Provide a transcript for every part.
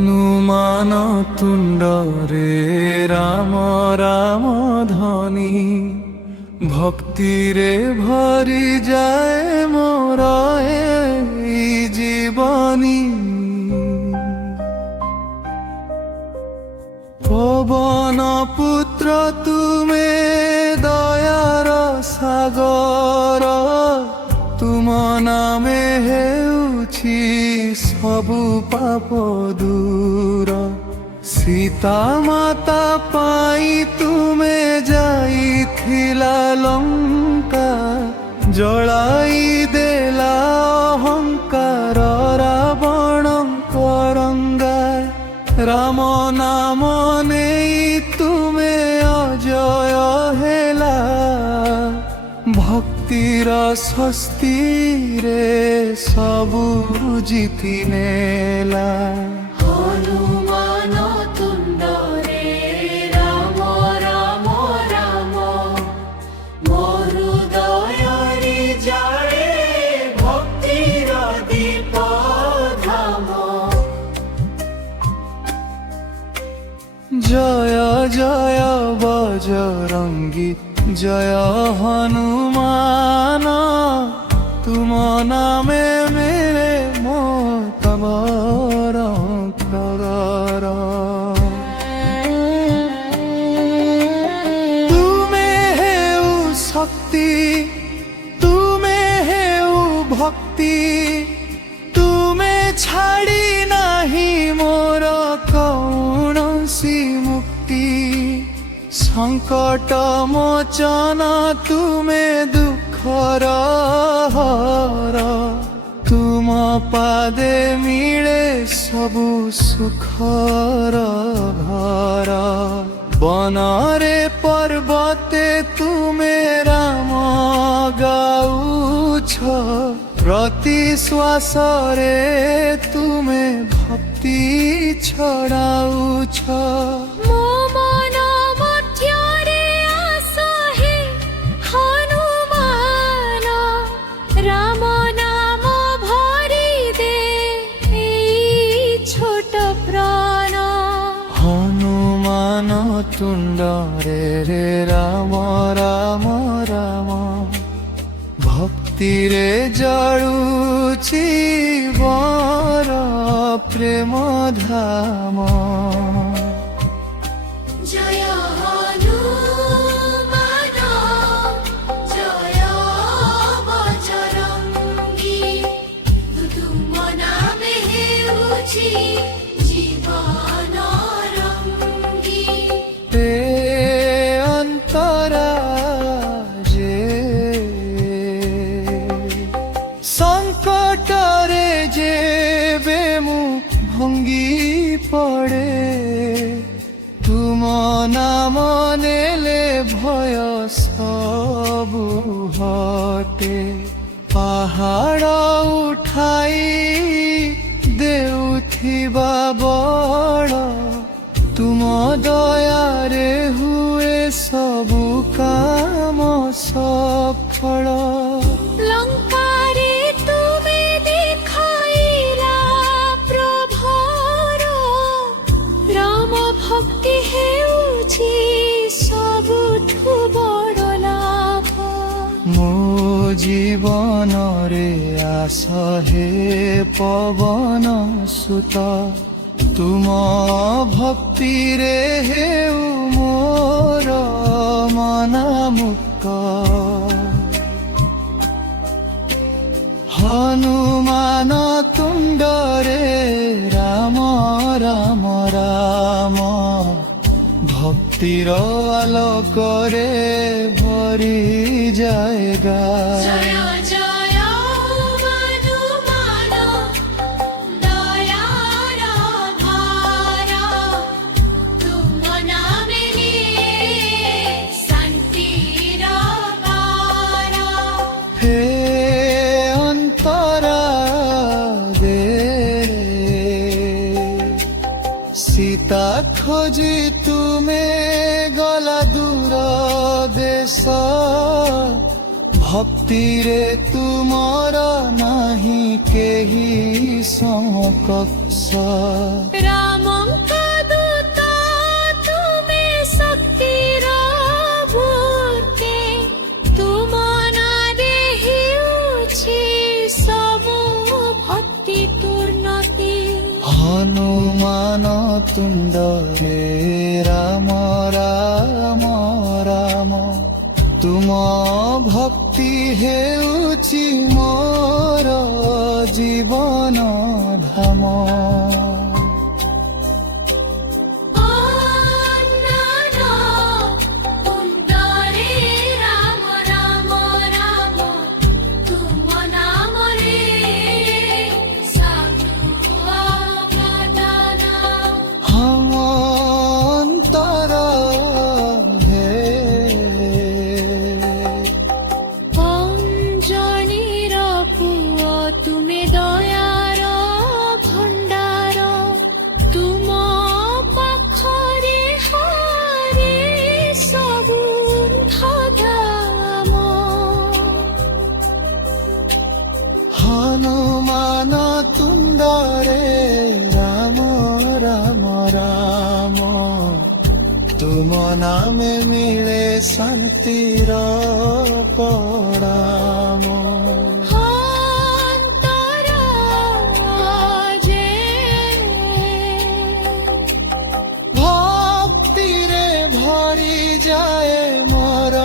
হনুমান তুণ্ডরে রাম রাম ধ্বনি, ভক্তিরে ভরি যায় মোর এই জীবনী। পবন পুত্র তুমে দয়ার সাগর, তুম নামে হেউছি সবু পাপ দূর। সীতা মাতা পাই তুমে যাইথিলা লঙ্কা, জଳାଇ ଦେଲା ଅହଙ୍କାର ରାବଣଙ୍କ ରଙ୍ଗା। ରାମ ନାମ ନେଇ ତୁମେ ଅଜୟ ହେଲା, ଭକ୍ତିର ସ୍ୱସ୍ତିରେ ସବୁ ଜିତି ନେଲା। হনুমান তুণ্ডরে রাম রাম রাম, মোর হৃদয়রে জালে ভক্তির দীপ ধাম। জয় জয় বজরঙ্গী, জয় হনুমান, তুম নামে মেরে মোতবর প্রগর। তুমে হেউ শক্তি, তুমে হেউ ভক্তি, তুমে ছাড়ি নাহি মোর কৌণসি মুক্তি। সংকট মোচন তুমে দুঃখর হর, তুম পাদে মিଳେ সবু সুখর ঘর। বনরে পর্বতে তুমে রাম গাউছ, প্রতি শ্বাসরে তুমে ভক্তি ছড়াউছ। ମୋ ମନ ମଧ୍ୟରେ ଆସ ହେ ହନୁମାନ, ରାମ ନାମ ଭରି ଦେ ଏଇ ଛୋଟ ପ୍ରାଣ। হনুমান তুণ্ডরে রে রাম রাম রাম, ভক্তিরে জড়ুছি বর প্রেম ধাম। জয় হনুমান, জয় বজরঙ্গী, তুম নামে হেউছি জীবন রঙ্গী। হে অন্তরা যে সংকটরে যেবে মু ভঙ্গি পড়ে, তুম নাম নেলে ভয় সবু হটে। পাহাড় উঠাই দেউথিবা বড়, তুম দয়ারে হুয়ে সবু কাম সফল। লঙ্কারে তুমি দেখাইলা প্রভর, রাম ভক্তি হেউছি ସବୁଠୁ ବଡ଼ ଲାଭ। ମୋ ଜୀବନରେ ଆସ ହେ ପବନ ସୁତ, ତୁମ ଭକ୍ତିରେ ହେଉ ମୋର ମନ ମୁକ୍ତ। ହନୁମାନ ତୁଣ୍ଡରେ ରାମ ରାମ ରାମ, ভক্তির আলোকরে ভরি জায়গা। জয় জয় হনুমান, দয়ার ধার, তুম নামে শান্তির বার। হে অন্তরা দে, সীতা খোঁজি তুমে গলা দূর দেশ, ভক্তিরে তুমর নাহি কেহি সমকক্ষ। রাম ହନୁମାନ ତୁଣ୍ଡରେ ରାମ ରାମ ରାମ ତୁମ ଭକ୍ତି ହେଉଛି ମୋର ଜୀବନ ଧାମ। ହନୁମାନ ତୁଣ୍ଡରେ ରାମ ରାମ ରାମ ତୁମ ନାମେ ମିଳେ ଶାନ୍ତିର ପରାମ। ଭକ୍ତିରେ ଭରି ଯାଏ ମୋର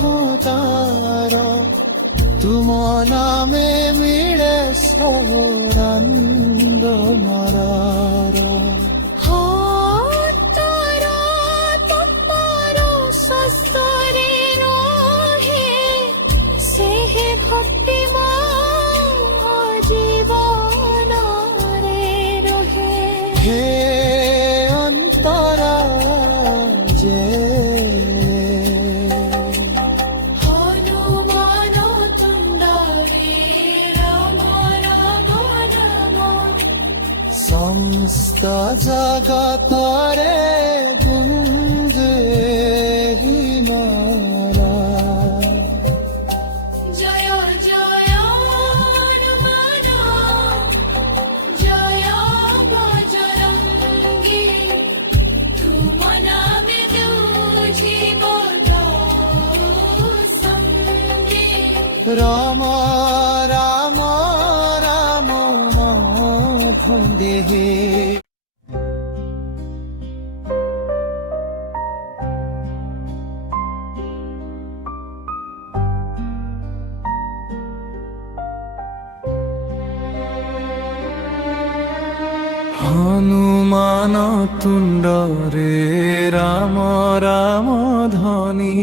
ହୁଙ୍କାର ତୁମ ନାମେ ମିଳେ ସୌରାନ୍ଦ ମରାର। ହେ ଅନ୍ତରା ଯେ সমস্ত জগতরে গুঞ্জে হিমালয়। জয় জয় হনুমান জয় বজরঙ্গী তুম নামে দুজিব সঙ্গী। রাম রাম রাম ভুণ্ডে হনুমান তুণ্ডরে রাম রাম ধ্বনি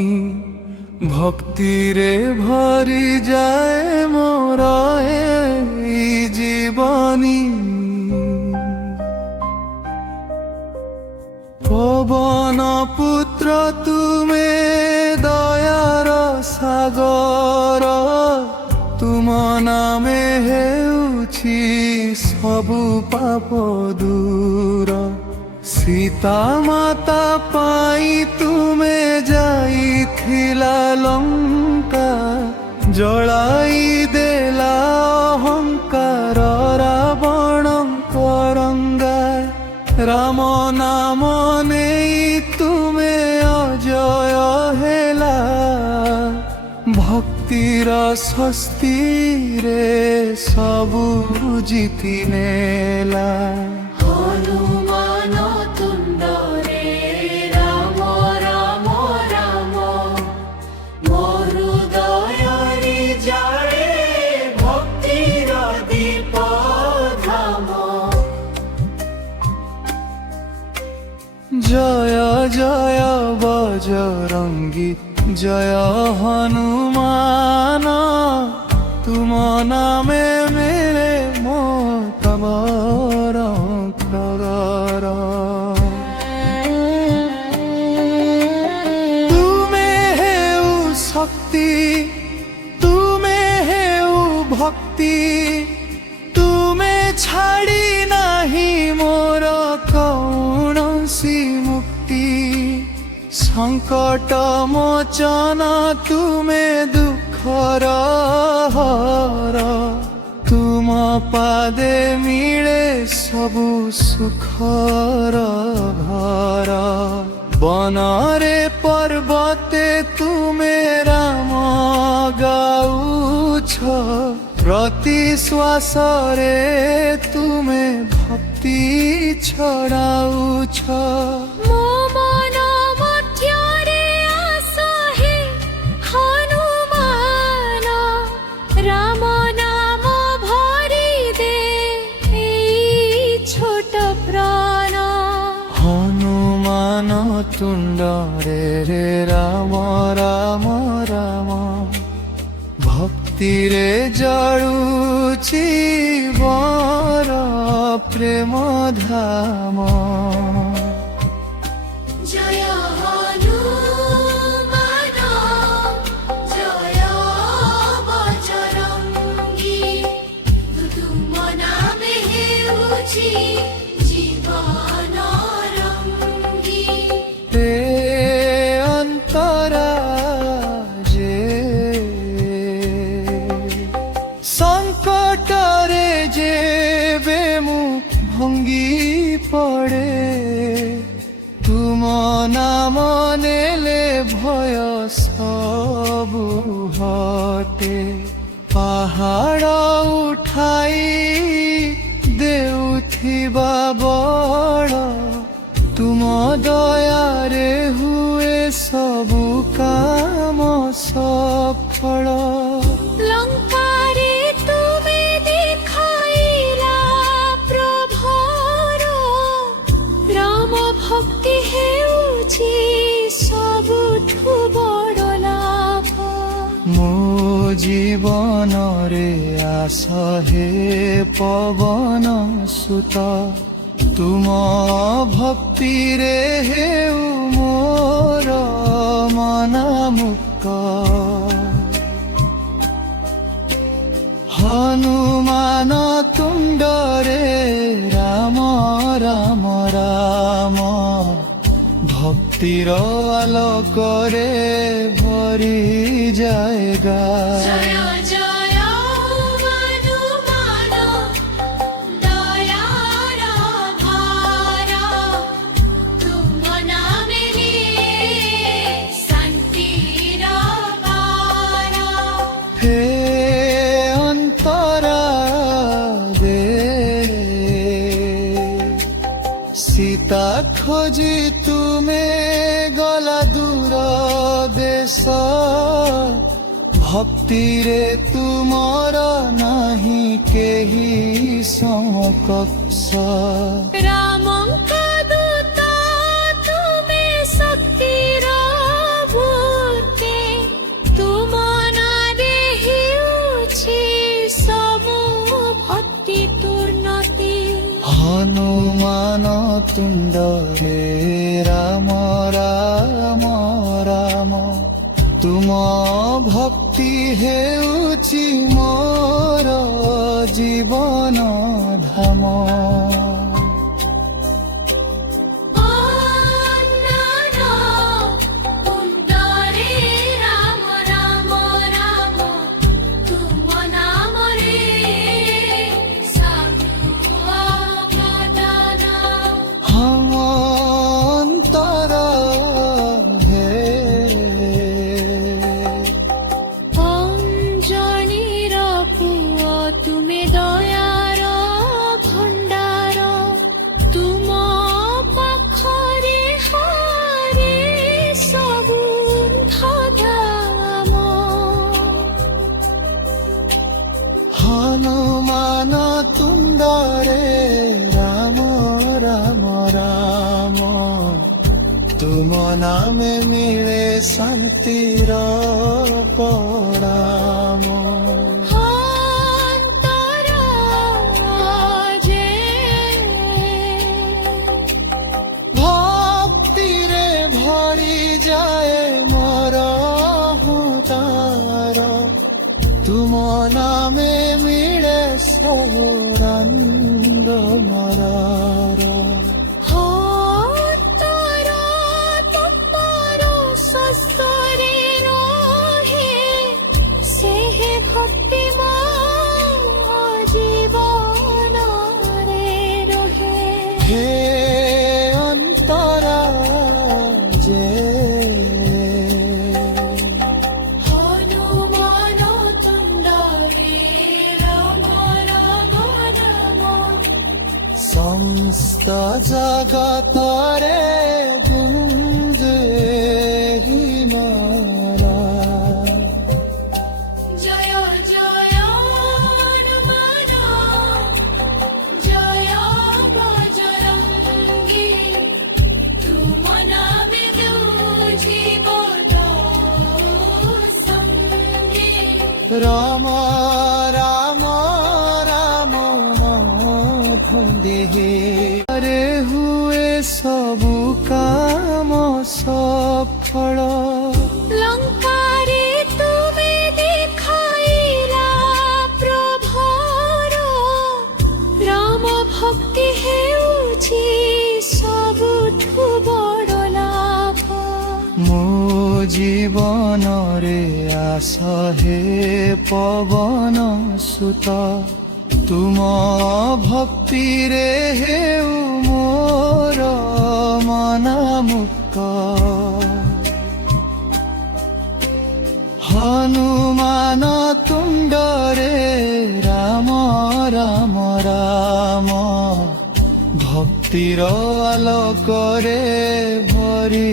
ভক্তিরে ভরি যায় মোর এই জীবনী। পবন পুত্র তুমে দয়ার সাগর তুম নামে ହେଉଛି ସବୁ ପାପ ଦୂର। ସୀତା ମାତା ପାଇଁ ତୁମେ ଯାଇଥିଲା ଲଙ୍କା ଜଳାଇ ଦେଲା ଅହଙ୍କାର ରାବଣଙ୍କ ରଙ୍ଗା। ରାମ ନାମ ନେଇ ତୁମେ ଅଜୟ ହେଲା ଭକ୍ତିର ସ୍ୱସ୍ତିରେ ସବୁ ଜିତି ନେଲା। হনুমান তুণ্ডরে রাম রাম রাম মোর হৃদয়রে জালে ভক্তির দীপ ধাম। জয় জয় বজরঙ্গী জয় হনুমান তুম নামে মেরে মোতমর খগর। তুমে হেউ শক্তি তুমে হেউ ভক্তি তুমে ছাড়ি নাহি মোর কৌণসি মুক্তি। সংকট মোচন তুমে দুঃখর হর তুম পাদে মিଳେ ସବୁ ସୁଖର ଘର। ବନରେ ପର୍ବତେ ତୁମେ ରାମ ଗାଉଛ ପ୍ରତି ଶ୍ୱାସରେ ତୁମେ ଭକ୍ତ ଭକ୍ତି ଛଡ଼ାଉଛ। ମୋ ମନ ମଧ୍ୟରେ ଆସ ହେ ହନୁମାନ, ରାମ ନାମ ଭରି ଦେ ଏଇ ଛୋଟ ପ୍ରାଣ। ହନୁମାନ ତୁଣ୍ଡରେ ରେ ରାମ ରାମ ରାମ, ଭକ୍ତିରେ ଜଳୁଛି ବର ପ୍ରେମ ଧାମ। জয় হনুমান, জয় বজরঙ্গী, তুম নামে হেউছি জীবন রঙ্গী। হে অন্তরা যে সংকটরে যেবে মু ভঙ্গি পড়ে, তুম নাম নেলে ভয় সবু হটে। পাহাড় উঠাই দেউথিবা বড়, তুম দয়ারে হুয়ে সবু কাম সফল। লঙ্কারে তুমি দেখাইলা প্রভুর, রাম ভক্তি হেউছি সবুঠু বড় লাভ। ମୋ ଜୀବନରେ ଆସ ହେ ପବନ ସୁତ, ତୁମ ଭକ୍ତିରେ ହେଉ ମୋର ମନ ମୁକ୍ତ। ହନୁମାନ ତୁଣ୍ଡରେ ରାମ ରାମ ରାମ, ভক্তির আলোকরে ভরি জায়গা। জয় জয় হনুমান, দয়ার ভার, তুম নামে শান্তির বার। হে অন্তরা দে সীতা খোঁজি তুমে গলা দূর দেশ, ভক্তিরে তুমর নাহি কেহি সমকক্ষ। রামঙ্ক দূত তুমে শক্তির ভূতে, তুম নামে হেউছি সমু ভক্তি তুর্ণতি। হনুমান তুণ্ডরে রাম রাম রাম, তুম ভক্তি হেউছি মোর জীবন ধাম। অন্যান্য কুণ্ডরে রাম রাম রাম, তুম নামরে সাধু অবদান। অন্তর হে অঞ্জনির পুয় তুমে দয়ার ভণ্ডার, তুম পাখরে হারে সগুন্ধ ধাম। হনুমান তুণ্ডরে রাম রাম রাম, তুম নামে মিলে শান্তির পরাম। অন্তর যে ভক্তিরে ভরি যায় মোর হুতার, তুম নামে মিলে সৌরানন্দ মরার। হতর তপর শস্ত্রে রহে, সে ভক্তি ଜଗତରେ ଗୁଞ୍ଜେ ହିମାଳୟ। জয় জয় হনুমান জয় বজরঙ্গী তুম নামে দুজিব সঙ্গে। রাম রাম রাম ভুঁদে রে হুয়ে সবু কাম সফল। লঙ্কারে তুমি দেখাইলা প্রভুর রাম ভক্তি ହେଉଛି ସବୁଠୁ ବଡ଼ ଲାଭ। ମୋ ଜୀବନରେ ଆସ ହେ ପବନ ସୁତ, ତୁମ ଭକ୍ତିରେ ହେଉ ମୋର ମନ ମୁକ୍ତ। ହନୁମାନ ତୁଣ୍ଡରେ ରାମ ରାମ ରାମ, ଭକ୍ତିର ଆଲୋକରେ ଭରି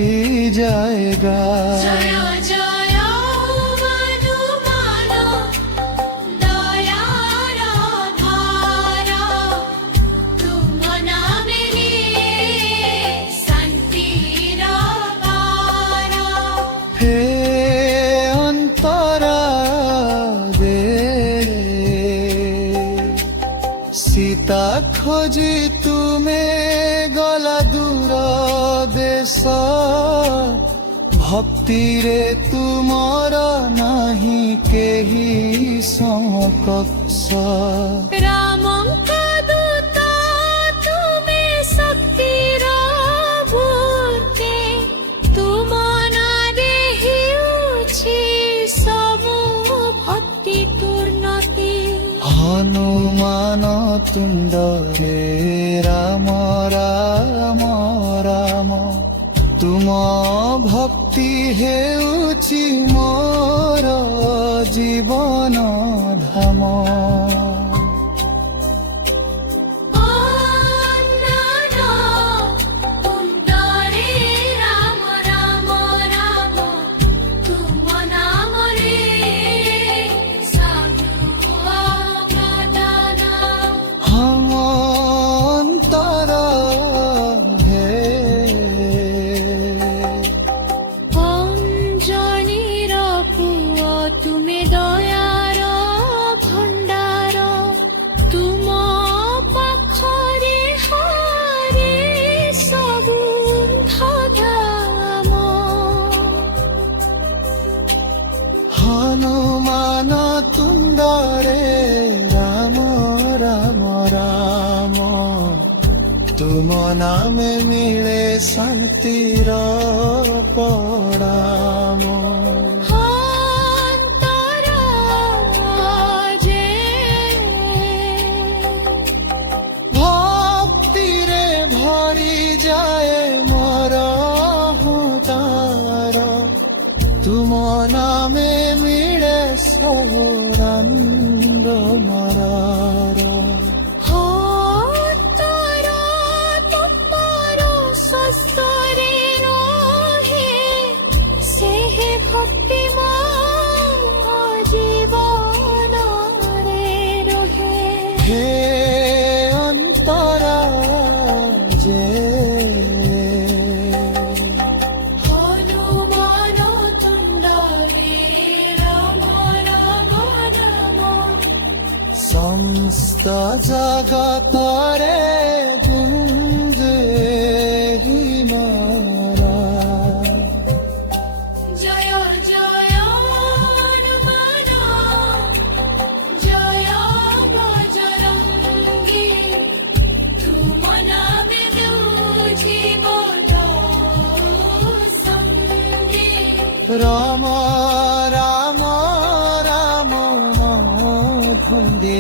ଯାଏଗା। জয় জয় হনুমান দয়ার ধার তুম নামে শান্তির বার। হে অন্তরা দে সীতা খোঁজি তুমে গলা দূর দেশ, ভক্তিরে তুমর নাহি কেহি সমকক্ষ। রামଙ୍କ ଦୂତ ତୁମେ ଶକ୍ତିର ଭୂତେ, ତୁମ ନାଁରେ ହେଉଛି ସବୁ ଭକ୍ତି ପୂର୍ଣ୍ଣତି। ହନୁମାନ ତୁଣ୍ଡରେ ରାମ ରାମ ରାମ, ତୁମ ଭକ୍ତି ହେଉଛି ମୋର ଜୀବନ ଧାମ। ତୁଣ୍ଡରେ ରାମ ରାମ ରାମ, ତୁମ ନାମରେ ସାଧୁ ଅବଦାନ। ହମ ଅନ୍ତର ହେ ଅଞ୍ଜନିର ପୁଅ ତୁମେ ଦୟାର ଭଣ୍ଡାର, ତୁମ ପାଖରେ ହରେ ସବୁ ଧାମ। ହନୁମାନ ତୁଣ୍ଡରେ ରାମ ରାମ ରାମ, ତୁମ ନାମେ ମିଳେ ଶାନ୍ତିର ପରାମ। ଅନ୍ତର ଯେ ଭକ୍ତିରେ ଭରି ଯାଏ ମୋର ହୁତାର, ତୁମ ନାମେ ମିଳେ ସୌରାନନ୍ଦ ମରାର। ଅନ୍ତର ତୁମର ଶସ୍ତ୍ରରେ ରହେ, ସେହି ଭକ୍ତି ମୋ ଜୀବନରେ ରହେ। হে অন্তরা যে হনুমান তুণ্ডরে রাম রাম রাম, সমস্ত জগতরে গুঞ্জে হিমালয়। জয় জয় হনুমান জয় বজরঙ্গী তুম নামে দুজিব সঙ্গে। রাম রাম রাম ভুঁদে